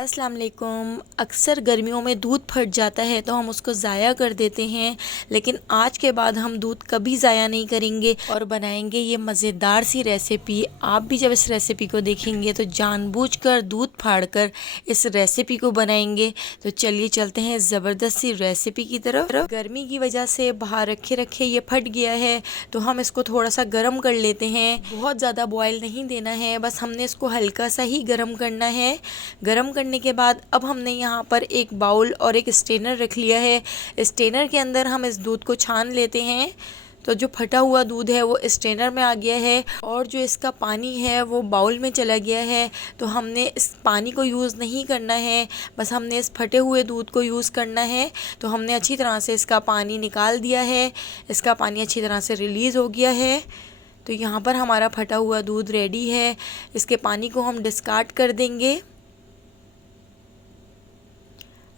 अस्सलाम वालेकुम। अक्सर गर्मियों में दूध फट जाता है तो हम उसको ज़ाया कर देते हैं, लेकिन आज के बाद हम दूध कभी ज़ाया नहीं करेंगे और बनाएंगे ये मज़ेदार सी रेसिपी। आप भी जब इस रेसिपी को देखेंगे तो जानबूझकर दूध फाड़कर इस रेसिपी को बनाएंगे। तो चलिए चलते हैं ज़बरदस्त सी रेसिपी की तरफ। गर्मी की वजह से बाहर रखे रखे ये फट गया है, तो हम इसको थोड़ा सा गर्म कर लेते हैं। बहुत ज़्यादा बॉयल नहीं देना है, बस हमने इसको हल्का सा ही गर्म करना है। गर्म करने के बाद अब हमने यहाँ पर एक बाउल और एक स्ट्रेनर रख लिया है। स्ट्रेनर के अंदर हम इस दूध को छान लेते हैं। तो जो फटा हुआ दूध है वो स्ट्रेनर में आ गया है और जो इसका पानी है वो बाउल में चला गया है। तो हमने इस पानी को यूज़ नहीं करना है, बस हमने इस फटे हुए दूध को यूज़ करना है। तो हमने अच्छी तरह से इसका पानी निकाल दिया है, इसका पानी अच्छी तरह से रिलीज़ हो गया है। तो यहाँ पर हमारा फटा हुआ दूध रेडी है। इसके पानी को हम डिस्कार्ड कर देंगे।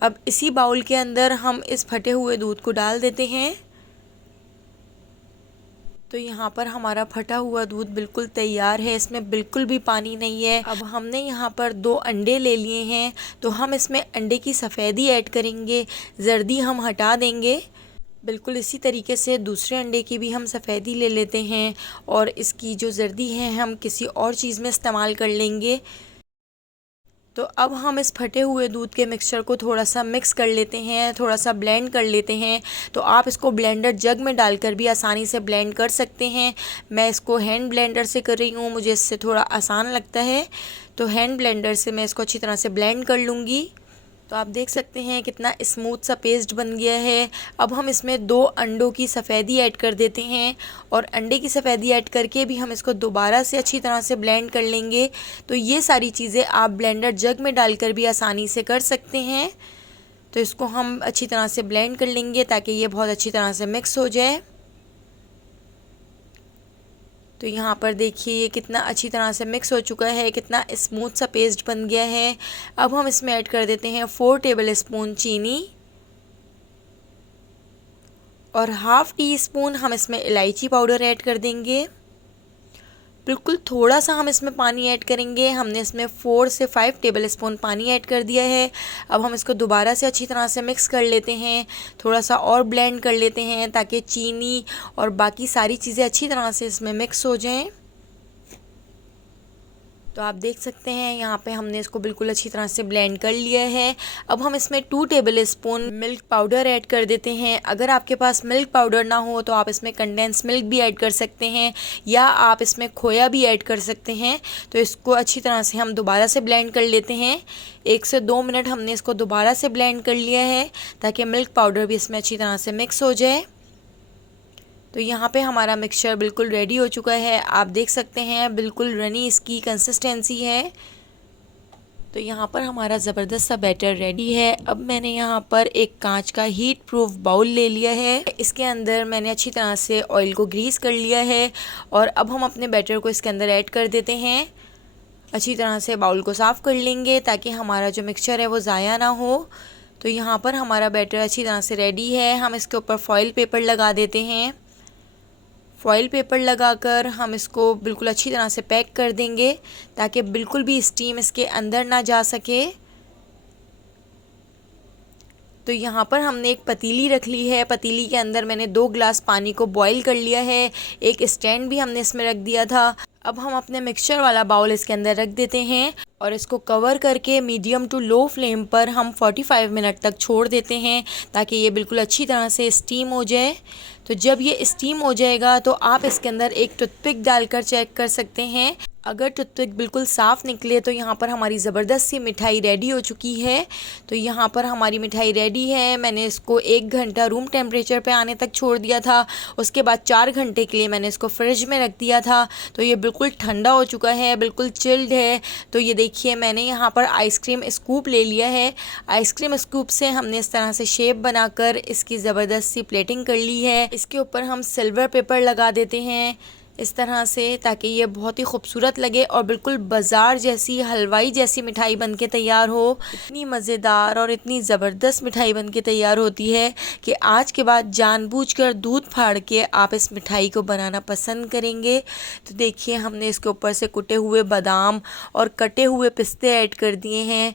अब इसी बाउल के अंदर हम इस फटे हुए दूध को डाल देते हैं। तो यहाँ पर हमारा फटा हुआ दूध बिल्कुल तैयार है, इसमें बिल्कुल भी पानी नहीं है। अब हमने यहाँ पर 2 अंडे ले लिए हैं, तो हम इसमें अंडे की सफ़ेदी ऐड करेंगे, जर्दी हम हटा देंगे। बिल्कुल इसी तरीके से दूसरे अंडे की भी हम सफ़ेदी ले लेते हैं और इसकी जो जर्दी है हम किसी और चीज़ में इस्तेमाल कर लेंगे। तो अब हम इस फटे हुए दूध के मिक्सचर को थोड़ा सा मिक्स कर लेते हैं, थोड़ा सा ब्लेंड कर लेते हैं। तो आप इसको ब्लेंडर जग में डालकर भी आसानी से ब्लेंड कर सकते हैं। मैं इसको हैंड ब्लेंडर से कर रही हूँ, मुझे इससे थोड़ा आसान लगता है। तो हैंड ब्लेंडर से मैं इसको अच्छी तरह से ब्लेंड कर लूँगी। तो आप देख सकते हैं कितना स्मूथ सा पेस्ट बन गया है। अब हम इसमें 2 अंडों की सफ़ेदी ऐड कर देते हैं और अंडे की सफ़ेदी ऐड करके भी हम इसको दोबारा से अच्छी तरह से ब्लेंड कर लेंगे। तो ये सारी चीज़ें आप ब्लेंडर जग में डालकर भी आसानी से कर सकते हैं। तो इसको हम अच्छी तरह से ब्लेंड कर लेंगे ताकि ये बहुत अच्छी तरह से मिक्स हो जाए। तो यहाँ पर देखिए ये कितना अच्छी तरह से मिक्स हो चुका है, कितना स्मूथ सा पेस्ट बन गया है। अब हम इसमें ऐड कर देते हैं 4 टेबल स्पून चीनी और ½ टी स्पून हम इसमें इलायची पाउडर ऐड कर देंगे। बिल्कुल थोड़ा सा हम इसमें पानी ऐड करेंगे, हमने इसमें 4 से 5 टेबल स्पून पानी ऐड कर दिया है। अब हम इसको दोबारा से अच्छी तरह से मिक्स कर लेते हैं, थोड़ा सा और ब्लेंड कर लेते हैं ताकि चीनी और बाकी सारी चीज़ें अच्छी तरह से इसमें मिक्स हो जाएं। तो आप देख सकते हैं यहाँ पे हमने इसको बिल्कुल अच्छी तरह से ब्लेंड कर लिया है। अब हम इसमें 2 table spoon milk powder add कर देते हैं। अगर आपके पास मिल्क पाउडर ना हो तो आप इसमें कंडेंस मिल्क भी ऐड कर सकते हैं या आप इसमें खोया भी ऐड कर सकते हैं। तो इसको अच्छी तरह से हम दोबारा से ब्लेंड कर लेते हैं। 1 से 2 मिनट हमने इसको दोबारा से ब्लेंड कर लिया है ताकि मिल्क पाउडर भी इसमें अच्छी तरह से मिक्स हो जाए। तो यहाँ पे हमारा मिक्सचर बिल्कुल रेडी हो चुका है। आप देख सकते हैं बिल्कुल रनी इसकी कंसिस्टेंसी है। तो यहाँ पर हमारा ज़बरदस्त सा बैटर रेडी है। अब मैंने यहाँ पर एक कांच का हीट प्रूफ बाउल ले लिया है। इसके अंदर मैंने अच्छी तरह से ऑयल को ग्रीस कर लिया है और अब हम अपने बैटर को इसके अंदर ऐड कर देते हैं। अच्छी तरह से बाउल को साफ़ कर लेंगे ताकि हमारा जो मिक्सचर है वो ज़ाया ना हो। तो यहाँ पर हमारा बैटर अच्छी तरह से रेडी है। हम इसके ऊपर फॉइल पेपर लगा देते हैं। फॉइल पेपर लगाकर हम इसको बिल्कुल अच्छी तरह से पैक कर देंगे ताकि बिल्कुल भी स्टीम इसके अंदर ना जा सके। तो यहाँ पर हमने एक पतीली रख ली है। पतीली के अंदर मैंने 2 गिलास पानी को बॉईल कर लिया है। एक स्टैंड भी हमने इसमें रख दिया था। अब हम अपने मिक्सचर वाला बाउल इसके अंदर रख देते हैं और इसको कवर करके मीडियम टू लो फ्लेम पर हम 45 मिनट तक छोड़ देते हैं ताकि ये बिल्कुल अच्छी तरह से स्टीम हो जाए। तो जब ये स्टीम हो जाएगा तो आप इसके अंदर एक टूथपिक डालकर चेक कर सकते हैं। अगर टूथपिक बिल्कुल साफ़ निकले तो यहाँ पर हमारी ज़बरदस्त सी मिठाई रेडी हो चुकी है। तो यहाँ पर हमारी मिठाई रेडी है। मैंने इसको 1 घंटा रूम टेम्परेचर पे आने तक छोड़ दिया था। उसके बाद 4 घंटे के लिए मैंने इसको फ्रिज में रख दिया था। तो ये बिल्कुल ठंडा हो चुका है, बिल्कुल चिल्ड है। तो ये देखिए मैंने यहाँ पर आइसक्रीम स्कूप ले लिया है। आइसक्रीम स्कूप से हमने इस तरह से शेप बनाकर इसकी ज़बरदस्त सी प्लेटिंग कर ली है। इसके ऊपर हम सिल्वर पेपर लगा देते हैं इस तरह से ताकि ये बहुत ही खूबसूरत लगे और बिल्कुल बाज़ार जैसी हलवाई जैसी मिठाई बनके तैयार हो। इतनी मज़ेदार और इतनी ज़बरदस्त मिठाई बनके तैयार होती है कि आज के बाद जानबूझकर दूध फाड़ के आप इस मिठाई को बनाना पसंद करेंगे। तो देखिए हमने इसके ऊपर से कुटे हुए बादाम और कटे हुए पिस्ते ऐड कर दिए हैं।